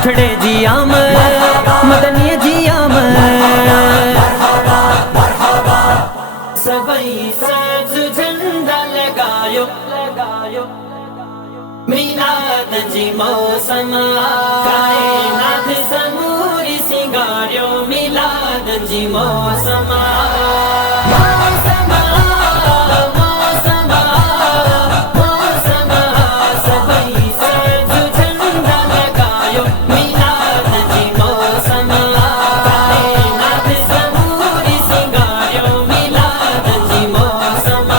मिठड़े जियाम मदनी जियाम सबई साज झंडा लगायो मिलाद जी मौसम कायनात समूरी सिंगारियो मिलाद जी मौसम सबई साज झंडा लगायो मिलाद जी मौसम कायनात समूरी सिंगारियो मिलाद जी मौसम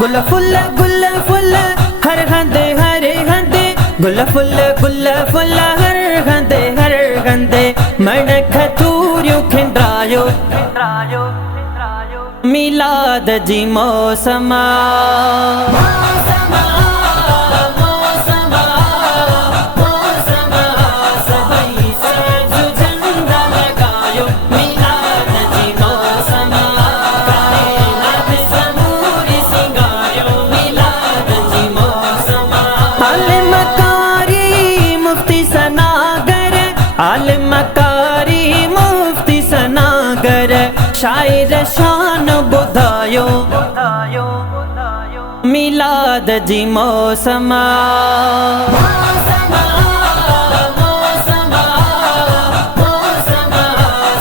गुल फुल हर गंदे गुल फुल हर गंदे मन खतूरियो खिंदायो मिलाद जी मौसम सबई साज झंडा लगायो मिलाद जी मौसम कायनात समूरी सिंगारियो मिलाद जी मौसम आलमकारी मुफ्ती सनागर शायर शान बुधायो मिलाद जी मौसम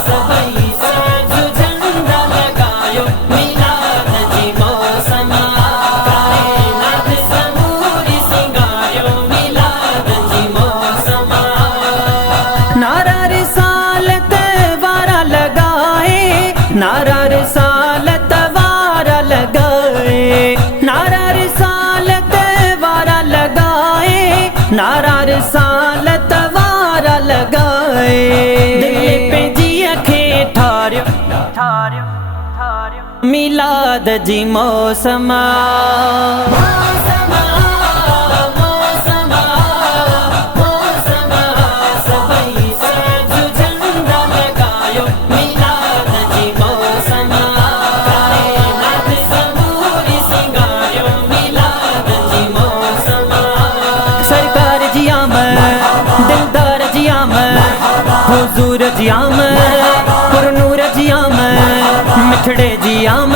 सबई साज झंडा लगायो मिलाद जी मौसम कायनात समूरी सिंगारियो मिलाद जी मौसम नारा रिसालत वारा लगाए नारा रिसालत वारा लगाए नारा रिसालत वारा लगाए नारा रिसालत वारा लगाए दिल पे जी अखे ठारियो मिलाद जी मौसम सबई साज झंडा लगायो मिलाद जी मौसम कायनात समूरी सिंगारियो मिलाद जी मौसम सरकार जियाम दिलदार जियाम हुजूर जियाम पुरनूर जियाम मिठड़े जियाम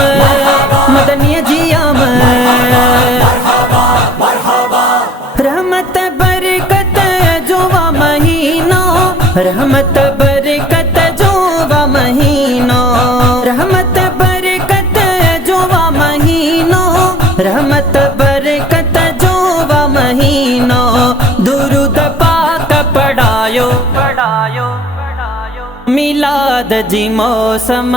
मदनी जियाम रहमत बरकत जोवा महीनो रहमत बरकत जोवा महीनो रहमत बरकत जोवा महीनो रहमत बरकत जोवा महीनो दुरूद पाक पढ़ायो मिलाद जी मौसम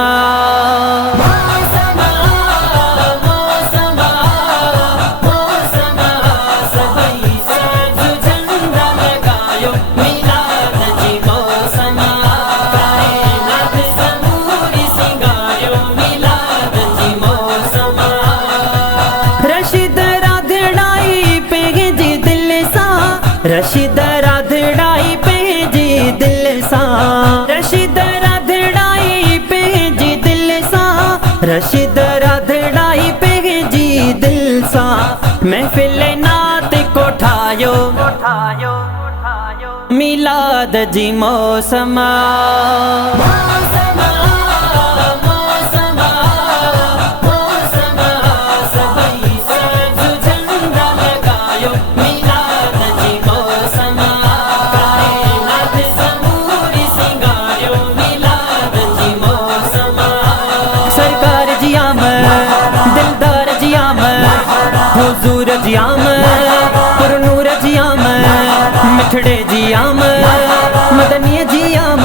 सबई साज झंडा लगायो मिलाद जी मौसम कायनात समूरी सिंगारियो मिलाद जी मौसम रशीद राधड़ाई पे जी दिल सा रशीद राधड़ाई पे जी दिल सा रशीद राधड़ाई पे जी दिल सा रशीद राधड़ाई पे जी दिल सा महफिल नात को ठायो मिलाद जी मौसम सबई साज झंडा लगायो मिलाद जी मौसम कायनात समूरी सिंगारियो मिलाद जी मौसम सरकार जियाम दिलदार जियाम हुजूर जियाम पुरनूर जियाम मिठड़े जियाम मदनी जियाम